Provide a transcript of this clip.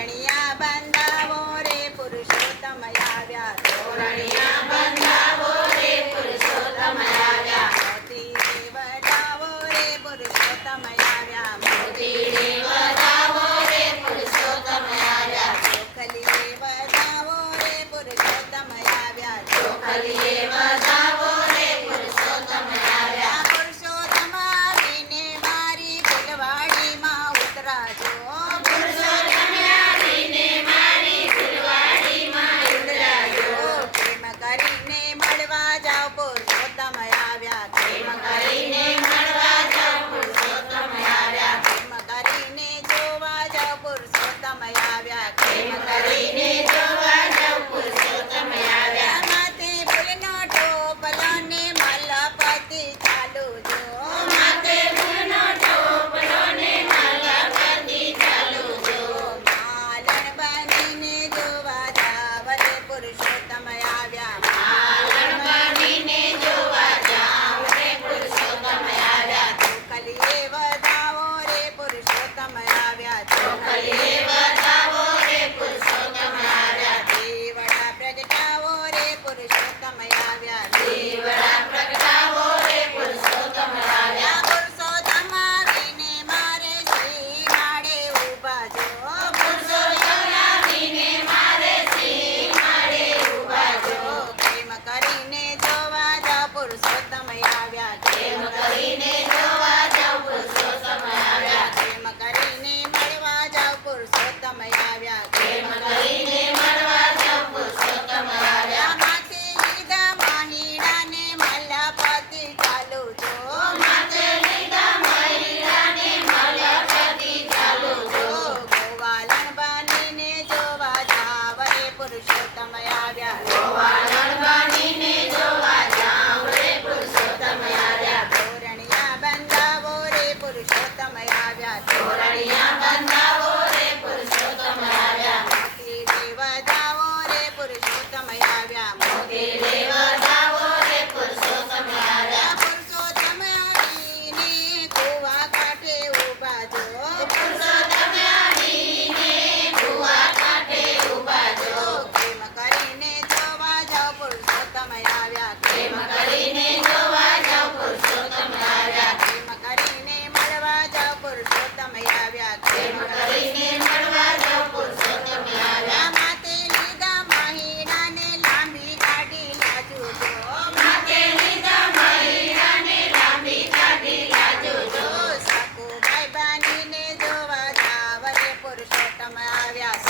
તોરણિયા બંધાવો રે પુરુષોત્તમ આવ્યા. તોરણિયા બંધાવો રે પુરુષોત્તમ આવ્યા. મોતીડે વધાવો રે પુરુષોત્તમ આવ્યા. મોતીડે વધાવો રે પુરુષોત્તમ આવ્યા. ચોખલીએ વધાવો રે પુરુષોત્તમ આવ્યા. ચોખલીએ વધાવો રે પુરુષોત્તમ આવ્યા. પુરુષોત્તમ આવીને મારી ફૂલવાડીમાં ઉતરાજો. પુરુષોત્તમ આવીને મારી ફૂલવાડીમાં ઉતરાજો. પ્રેમ કરીને મળવા જાઓ પુરુષોત્તમ આવ્યા. પ્રેમ કરીને મળવા જાઓ પુરુષોત્તમ આવ્યા. પ્રેમ કરીને જોવા જાઓ પુરુષોત્તમ આવ્યા. પ્રેમ કરીને જોવા જાઓ પુરુષોત્તમ આવ્યા. માથે ફૂલનો ટોપલો ને મલપતિ ચાલુ જો. માથે ફૂલનો ટોપલો ને માલાપતિ ચાલુ જો. માલણ બનીને જોવા જાવ રે પુરુષોત્તમ આવ્યા. માલણ બનીને જોવા જાઓ રે પુરુષોત્તમ આવ્યા. ચોખલીએ વધાવો રે પુરુષોત્તમ આવ્યા. ચોખલીએ વધાવો રે પુરુષોત્તમ આવ્યા. દીવડા પ્રગટાવો રે પુરુષોત્તમ આવ્યા. દીવડા પ્રગટાવો રે પુરુષોત્તમ આવ્યા. પુરુષોત્તમ આવીને મારે શ્રી માળે ઊભા જો. પુરુષોત્તમ આવીને મારે શ્રી માળે ઊભા જો. પ્રેમ કરીને જોવા જાઓ પુરુષોત્તમ આવ્યા. પ્રેમ કરીને જોવા જાઓ પુરુષોત્તમ આવ્યા. પ્રેમ કરીને મળવા જાઓ પુરુષોત્તમ આવ્યા. પ્રેમ કરીને મળવા જાઓ પુરુષોત્તમ આવ્યા. માથે લીધા મહિડાને મલ્લાપતિ ચાલુ જો. માથે લીધા મહિડાને માલાપતિ ચાલુ જો. ગોવાલણ બનીને જોવા જાવ રે પુરુષોત્તમ આવ્યા. ગોવાલણ બનીને જોવા જાઓ રે પુરુષોત્તમ આવ્યા. તોરણિયા બંધાવો રે પુરુષોત્તમ આવ્યા. તોરણિયા બંધાવો રે પુરુષોત્તમ આવ્યા. મોતીડે વધાવો રે પુરુષોત્તમ આવ્યા. મોતીડે વધાવો રે પુરુષોત્તમ આવ્યા. પુરુષોત્તમ આવીને કુવા કાંઠે ઊભા જો. પુરુષોત્તમ આવીને કુવા કાંઠે ઊભા જો. પ્રેમ કરીને જોવા જાઓ પુરુષોત્તમ આવ્યા. પ્રેમ કરીને જોવા જાઓ પુરુષોત્તમ આવ્યા. પ્રેમ કરીને મળવા જાઓ પુરુષોત્તમ આવ્યા. પ્રેમ કરીને મળવા જાઓ પુરુષોત્તમ આવ્યા. માથે લીધા મહિડાને લાંબી કાઢી લાજુ જો. માથે લીધા મહિડાને લાંબી કાઢી લાજો જો. સકુબાઈ બનીને જોવા જાવ રે પુરુષોત્તમ આવ્યા.